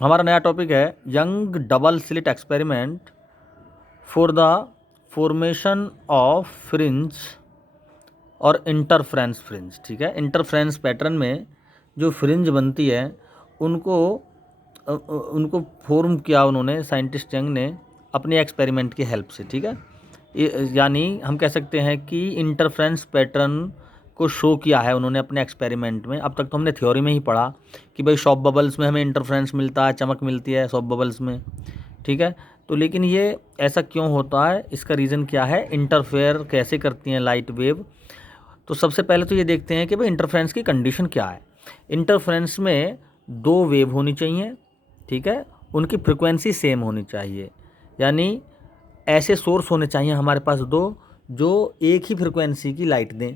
हमारा नया टॉपिक है young double slit experiment for the formation of fringe और इंटरफ्रेंस फ्रिंज। ठीक है, इंटरफ्रेंस पैटर्न में जो फ्रिंज बनती है उनको उनको फॉर्म किया उन्होंने, साइंटिस्ट यंग ने अपने एक्सपेरिमेंट की हेल्प से। ठीक है, यानी हम कह सकते हैं कि इंटरफ्रेंस पैटर्न को शो किया है उन्होंने अपने एक्सपेरिमेंट में। अब तक तो हमने थ्योरी में ही पढ़ा कि भाई शॉप बबल्स में हमें इंटरफ्रेंस मिलता है, चमक मिलती है शॉप बबल्स में। ठीक है, तो लेकिन ये ऐसा क्यों होता है, इसका रीज़न क्या है, इंटरफेयर कैसे करती हैं लाइट वेव। तो सबसे पहले तो ये देखते हैं कि भाई इंटरफ्रेंस की कंडीशन क्या है। इंटरफ्रेंस में दो वेव होनी चाहिए। ठीक है, उनकी फ्रिक्वेंसी सेम होनी चाहिए, यानी ऐसे सोर्स होने चाहिए हमारे पास दो जो एक ही फ्रिक्वेंसी की लाइट दें।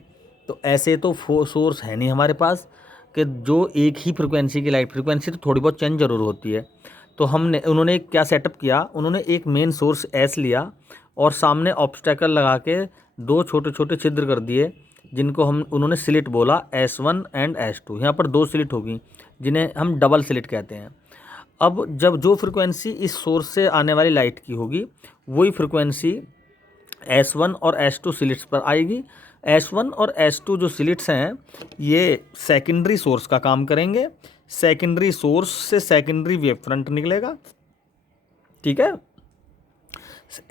तो ऐसे तो सोर्स है नहीं हमारे पास कि जो एक ही फ्रिक्वेंसी की लाइट, फ्रिक्वेंसी तो थोड़ी बहुत चेंज ज़रूर होती है। तो उन्होंने क्या सेटअप किया, उन्होंने एक मेन सोर्स एस लिया और सामने ऑब्स्टेकल लगा के दो छोटे छोटे छिद्र कर दिए जिनको उन्होंने स्लिट बोला S1 एंड S2। यहाँ पर दो स्लिट होगी जिन्हें हम डबल स्लिट कहते हैं। अब जब जो फ्रिक्वेंसी इस सोर्स से आने वाली लाइट की होगी वही फ्रिक्वेंसी S1 और S2 स्लिट्स पर आएगी। S1 और S2 जो स्लिट्स हैं ये सेकेंडरी सोर्स का काम करेंगे। सेकेंडरी सोर्स से सेकेंडरी वेव फ्रंट निकलेगा। ठीक है,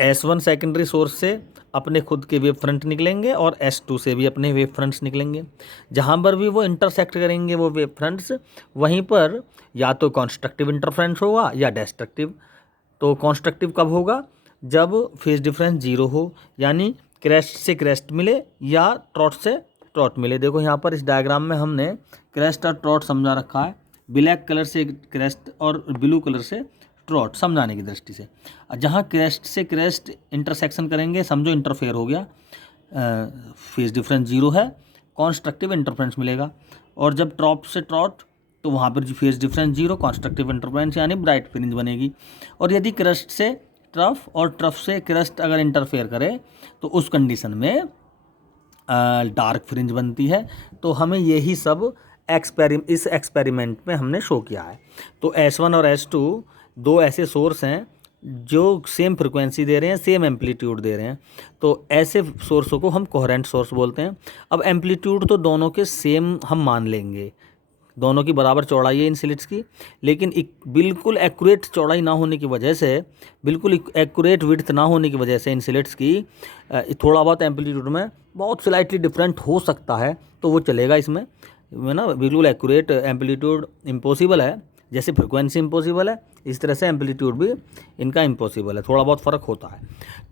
S1 सेकेंडरी सोर्स से अपने खुद के वेव फ्रंट निकलेंगे और S2 से भी अपने वेव फ्रंट्स निकलेंगे। जहाँ पर भी वो इंटरसेक्ट करेंगे वो वेव फ्रंट्स, वहीं पर या तो कॉन्स्ट्रक्टिव इंटरफ्रेंस होगा या डिस्ट्रक्टिव। तो कॉन्स्ट्रक्टिव कब होगा, जब फेज डिफरेंस जीरो हो, यानी क्रेस्ट से क्रेस्ट मिले या ट्रॉट से ट्रॉट मिले। देखो यहाँ पर इस डायग्राम में हमने क्रेस्ट और ट्रॉट समझा रखा है, ब्लैक कलर से क्रेस्ट और ब्लू कलर से ट्रॉट समझाने की दृष्टि से। जहाँ क्रेस्ट से क्रेस्ट इंटरसेक्शन करेंगे समझो इंटरफेयर हो गया, फेज डिफरेंस जीरो है, कॉन्स्ट्रक्टिव इंटरफ्रेंस मिलेगा। और जब ट्रॉप से ट्रॉट तो वहाँ पर phase difference zero, constructive interference यानी ब्राइट फ्रिंज बनेगी। और यदि क्रस्ट से ट्रफ और ट्रफ से क्रस्ट अगर इंटरफेयर करे तो उस कंडीशन में डार्क फ्रिंज बनती है। तो हमें यही सब इस एक्सपेरिमेंट में हमने शो किया है। तो S1 और S2 दो ऐसे सोर्स हैं जो सेम फ्रिक्वेंसी दे रहे हैं, सेम एम्पलीट्यूड दे रहे हैं। तो ऐसे सोर्सों को हम कोहेरेंट सोर्स बोलते हैं। अब एम्पलीट्यूड तो दोनों के सेम हम मान लेंगे, दोनों की बराबर चौड़ाई है इन स्लिट्स की, लेकिन बिल्कुल एक्यूरेट चौड़ाई ना होने की वजह से, बिल्कुल एक्यूरेट विड्थ ना होने की वजह से इन स्लिट्स की थोड़ा बहुत एम्पलीट्यूड में बहुत स्लाइटली डिफरेंट हो सकता है, तो वो चलेगा इसमें ना। बिल्कुल एक्यूरेट एम्पलीट्यूड इम्पॉसिबल है, जैसे फ्रिक्वेंसी इम्पॉसिबल है इस तरह से एम्पलीट्यूड भी इनका इम्पॉसिबल है, थोड़ा बहुत फ़र्क होता है।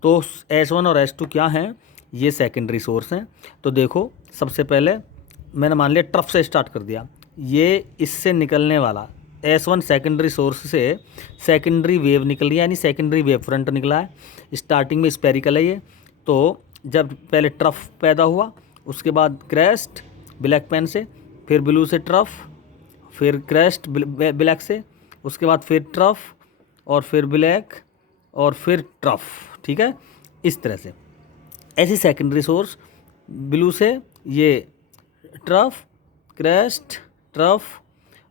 तो S1 और S2 क्या हैं, ये सेकेंडरी सोर्स हैं। तो देखो सबसे पहले मैंने मान लिया ट्रफ से स्टार्ट कर दिया, ये इससे निकलने वाला S1 सेकेंडरी सोर्स से सेकेंडरी वेव निकल रही है, यानी सेकेंडरी वेव फ्रंट निकला है। स्टार्टिंग में स्पेरिकल है ये। तो जब पहले ट्रफ पैदा हुआ, उसके बाद क्रेस्ट ब्लैक पेन से, फिर ब्लू से ट्रफ, फिर क्रेस्ट ब्लैक से, उसके बाद फिर ट्रफ और फिर ब्लैक और फिर ट्रफ। ठीक है, इस तरह से ऐसी सेकेंडरी सोर्स ब्लू से ये ट्रफ, क्रेस्ट, ट्रफ,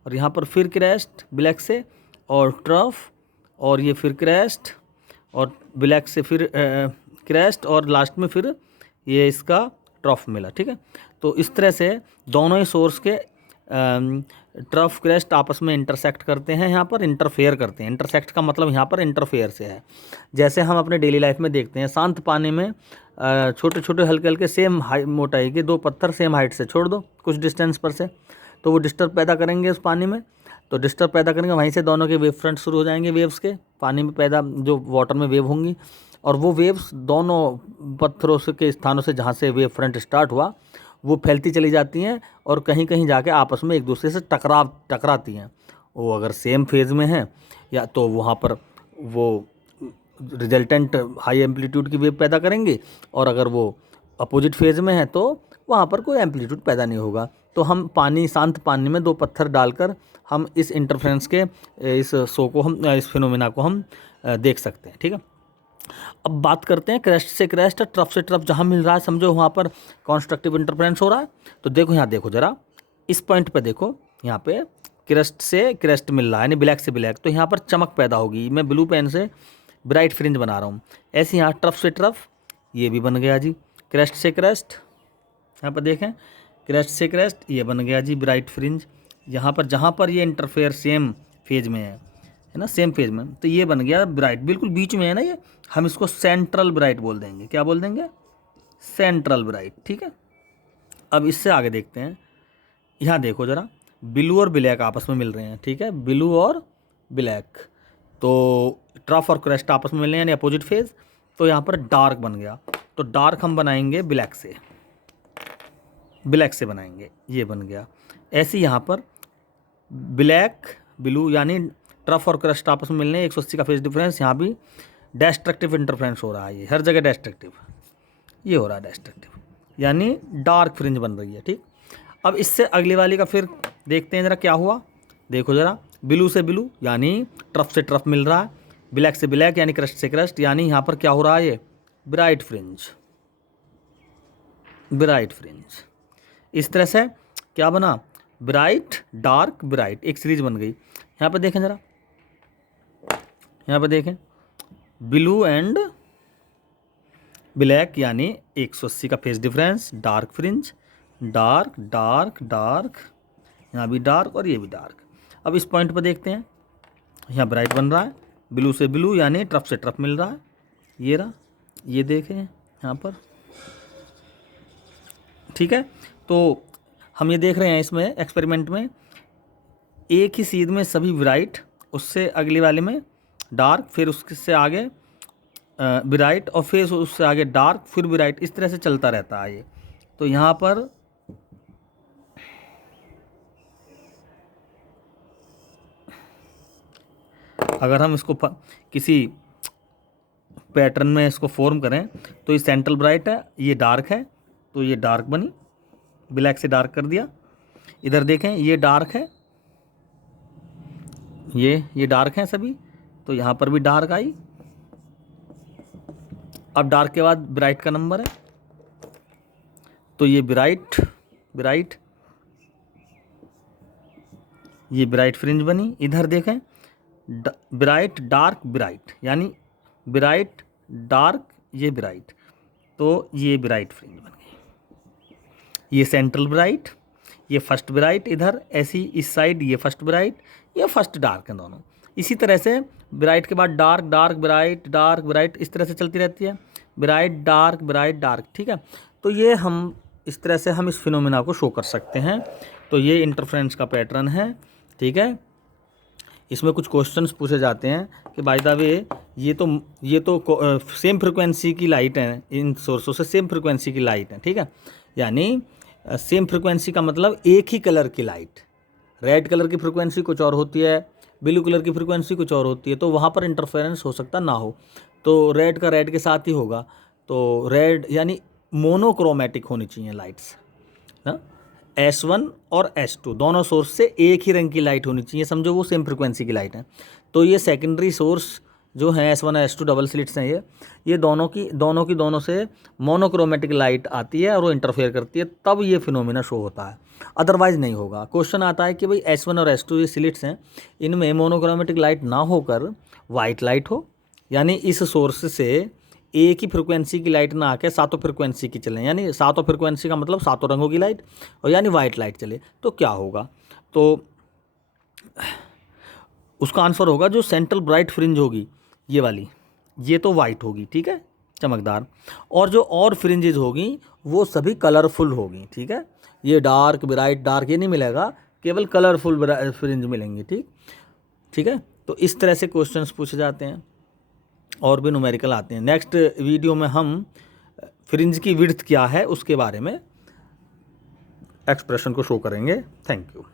और यहाँ पर फिर क्रेस्ट ब्लैक से और ट्रफ, और ये फिर क्रेस्ट और ब्लैक से फिर क्रेस्ट, और लास्ट में फिर ये इसका ट्रफ मिला। ठीक है, तो इस तरह से दोनों ही सोर्स के ट्रफ क्रेस्ट आपस में इंटरसेक्ट करते हैं, यहाँ पर इंटरफेयर करते हैं। इंटरसेक्ट का मतलब यहाँ पर इंटरफेयर से है। जैसे हम अपने डेली लाइफ में देखते हैं, शांत पानी में छोटे छोटे हल्के हल्के सेम मोटाई के दो पत्थर सेम हाइट से छोड़ दो कुछ डिस्टेंस पर से, तो वो डिस्टर्ब पैदा करेंगे उस पानी में। तो डिस्टर्ब पैदा करेंगे, वहीं से दोनों के वेव फ्रंट शुरू हो जाएंगे, वेव्स के पानी में पैदा जो वाटर में वेव होंगी, और वो वेव्स दोनों पत्थरों से के स्थानों से जहाँ से वेव फ्रंट स्टार्ट हुआ वो फैलती चली जाती हैं और कहीं कहीं जाके आपस में एक दूसरे से टकराती हैं। वो अगर सेम फेज़ में हैं या तो वहाँ पर वो रिजल्टेंट हाई एम्पलीट्यूड की वेव पैदा करेंगे, और अगर वो अपोजिट फेज़ में है तो वहाँ पर कोई एम्पलीट्यूड पैदा नहीं होगा। तो हम पानी, शांत पानी में दो पत्थर डालकर हम इस इंटरफ्रेंस के इस शो को हम इस फिनोमिना को हम देख सकते हैं। ठीक है, अब बात करते हैं क्रेस्ट से क्रेस्ट, ट्रफ से ट्रफ जहाँ मिल रहा है समझो वहाँ पर कॉन्स्ट्रक्टिव इंटरफ्रेंस हो रहा है। तो देखो यहाँ देखो ज़रा इस पॉइंट पे देखो, यहाँ पे क्रेस्ट से क्रेस्ट मिल रहा है, यानी ब्लैक से ब्लैक, तो यहाँ पर चमक पैदा होगी। मैं ब्लू पेन से ब्राइट फ्रिंज बना रहा हूँ। ऐसे यहाँ ट्रफ से ट्रफ, ये भी बन गया जी। क्रेस्ट से क्रेस्ट, यहाँ पर देखें, क्रेस्ट से क्रेस्ट, ये बन गया जी ब्राइट फ्रिंज। यहाँ पर जहाँ पर ये इंटरफेयर सेम फेज में है ना, सेम फेज में, तो ये बन गया ब्राइट, बिल्कुल बीच में है ना ये, हम इसको सेंट्रल ब्राइट बोल देंगे। क्या बोल देंगे? सेंट्रल ब्राइट, ठीक है। अब इससे आगे देखते हैं। यहाँ देखो ज़रा, ब्लू और ब्लैक आपस में मिल रहे हैं, ठीक है, ब्लू और ब्लैक, तो ट्रफ और क्रेस्ट आपस में मिल रहे हैं, यानी अपोजिट फेज। तो यहाँ पर डार्क बन गया, तो डार्क हम बनाएंगे ब्लैक से, ब्लैक से बनाएंगे, ये बन गया। ऐसे यहाँ पर ब्लैक ब्लू, यानी ट्रफ और क्रस्ट आपस में मिलने, 180 का फेज डिफरेंस, यहाँ भी डेस्ट्रक्टिव इंटरफ्रेंस हो रहा है, ये हर जगह डेस्ट्रक्टिव, ये हो रहा है डेस्ट्रक्टिव, यानी डार्क फ्रिंज बन रही है, ठीक। अब इससे अगली वाली का फिर देखते हैं ज़रा क्या हुआ। देखो ज़रा, ब्लू से ब्लू यानी ट्रफ से ट्रफ मिल रहा है, ब्लैक से ब्लैक यानी क्रस्ट से क्रस्ट, यानी यहाँ पर क्या हो रहा है, ये ब्राइट फ्रिंज, ब्राइट फ्रिंज। इस तरह से क्या बना, ब्राइट डार्क ब्राइट, एक सीरीज बन गई। यहाँ पर देखें ज़रा, यहाँ पर देखें, ब्लू एंड ब्लैक यानी 180 का phase difference, dark fringe, dark dark dark, यहाँ भी डार्क और ये भी डार्क। अब इस पॉइंट पर देखते हैं, यहाँ ब्राइट बन रहा है, ब्लू से ब्लू यानी ट्रफ से ट्रफ मिल रहा है, ये रहा, ये देखें यहाँ पर, ठीक है। तो हम ये देख रहे हैं इसमें एक्सपेरिमेंट में, एक ही सीध में सभी ब्राइट, उससे अगली वाले में डार्क, फिर उससे आगे ब्राइट, और फिर उससे आगे डार्क, फिर ब्राइट, इस तरह से चलता रहता है ये। तो यहाँ पर अगर हम इसको किसी पैटर्न में इसको फॉर्म करें, तो ये सेंट्रल ब्राइट है, ये डार्क है, तो ये डार्क बनी, ब्लैक से डार्क कर दिया। इधर देखें, ये डार्क है, ये डार्क हैं सभी, तो यहाँ पर भी डार्क आई। अब डार्क के बाद ब्राइट का नंबर है, तो ये ब्राइट ब्राइट, ये ब्राइट फ्रिंज बनी। इधर देखें, ब्राइट डार्क ब्राइट, यानी ब्राइट डार्क, ये ब्राइट, तो ये ब्राइट फ्रिंज बन गई। ये सेंट्रल ब्राइट, ये फर्स्ट ब्राइट, इधर ऐसी इस साइड ये फर्स्ट ब्राइट, ये फर्स्ट डार्क है दोनों। इसी तरह से ब्राइट के बाद dark dark bright dark bright, इस तरह से चलती रहती है, ब्राइट डार्क, ठीक है। तो ये हम इस तरह से हम इस फिनोमेना को शो कर सकते हैं। तो ये इंटरफ्रेंस का पैटर्न है, ठीक है। इसमें कुछ क्वेश्चंस पूछे जाते हैं कि बाय द वे ये तो सेम फ्रिक्वेंसी की लाइट है, इन सोर्सों से सेम फ्रिक्वेंसी की लाइट है, ठीक है। यानी सेम फ्रिक्वेंसी का मतलब एक ही कलर की लाइट, रेड कलर की फ्रिक्वेंसी कुछ और होती है, ब्लू कलर की फ्रिक्वेंसी कुछ और होती है, तो वहाँ पर इंटरफेरेंस हो सकता ना हो, तो रेड का रेड के साथ ही होगा। तो रेड यानी मोनोक्रोमेटिक होनी चाहिए लाइट्स ना, S1 और S2 दोनों सोर्स से एक ही रंग की लाइट होनी चाहिए, समझो वो सेम फ्रिक्वेंसी की लाइट है। तो ये सेकेंडरी सोर्स जो है S1 और S2 डबल स्लिट्स हैं, ये दोनों से मोनोक्रोमेटिक लाइट आती है और वो इंटरफेयर करती है, तब ये फिनोमेना शो होता है, अदरवाइज नहीं होगा। क्वेश्चन आता है कि भाई S1 और S2 ये स्लिट्स हैं, इनमें मोनोक्रोमेटिक लाइट ना होकर वाइट लाइट हो, यानी इस सोर्स से एक ही फ्रिक्वेंसी की लाइट ना आके सातों फ्रिक्वेंसी की चले, यानी सातों फ्रिक्वेंसी का मतलब सातों रंगों की लाइट, और यानी वाइट लाइट चले, तो क्या होगा? तो उसका आंसर होगा जो सेंट्रल ब्राइट फ्रिंज होगी ये वाली, ये तो वाइट होगी, ठीक है, चमकदार, और जो और फ्रिंजेज होगी वो सभी कलरफुल होगी, ठीक है। ये डार्क ब्राइट डार्क ये नहीं मिलेगा, केवल कलरफुल फ्रिंज मिलेंगे, ठीक है। तो इस तरह से क्वेश्चंस पूछे जाते हैं, और भी न्यूमेरिकल आते हैं। नेक्स्ट वीडियो में हम फ्रिंज की विड्थ क्या है उसके बारे में एक्सप्रेशन को शो करेंगे। Thank you.